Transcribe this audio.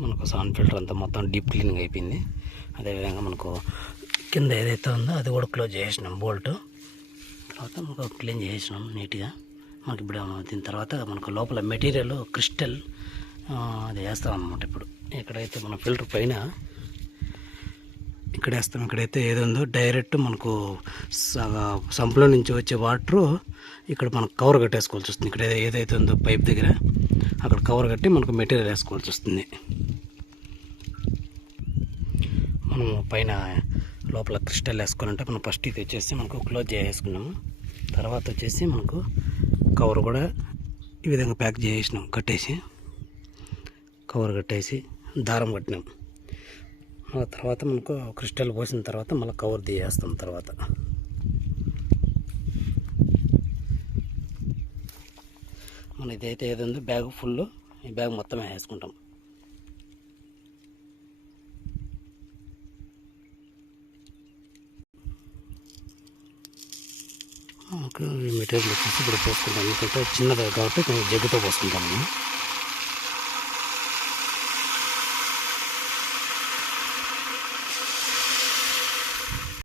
మనకు San filter అంతా మొత్తం డీప్ క్లీనింగ్ అయిపోయింది. అదేవిధంగా మనకు కింద ఏదైతే ఉందో అది కూడా క్లోజ్ చేసినాం బోల్ట్. తర్వాత మనకు క్లీన్ చేసినాం నీట్గా. మనకి ఇప్పుడు దీని తర్వాత మనకు లోపల మెటీరియల్ క్రిస్టల్ అది వేస్తాం అన్నమాట. ఇప్పుడు ఎక్కడైతే మన ఫిల్టర్ పైన ఇక్కడ వేస్తాం, ఇక్కడైతే ఏది ఉందో డైరెక్ట్ మనకు సంపులో నుంచి వచ్చే వాటరు ఇక్కడ మనకు కవర్ కట్టేసుకోవాల్సి వస్తుంది. ఇక్కడ ఏదైతే ఉందో పైప్ దగ్గర అక్కడ కవర్ కట్టి మనకు మెటీరియల్ వేసుకోవాల్సి వస్తుంది. మనం పైన లోపల క్రిస్టల్ వేసుకోవాలంటే మనం ఫస్ట్ ఇది వచ్చేసి మనకు క్లోజ్ చేసుకున్నాము. తర్వాత వచ్చేసి మనకు కవర్ కూడా ఈ విధంగా ప్యాక్ చేసినాం, కట్టేసి కవర్ కట్టేసి దారం కట్టినాం. తర్వాత మనకు క్రిస్టల్ పోసిన తర్వాత మళ్ళీ కవర్ తీయేస్తాం. తర్వాత మన ఇదైతే ఏది ఉందో బ్యాగ్ ఫుల్, ఈ బ్యాగ్ మొత్తం వేసుకుంటాం. మనకు ఈ మెటీరియల్ వచ్చేసి ఇప్పుడు పోసుకుంటాం. ఎందుకంటే చిన్నది కాబట్టి కొంచెం జగ్గుతో పోసుకుంటాము.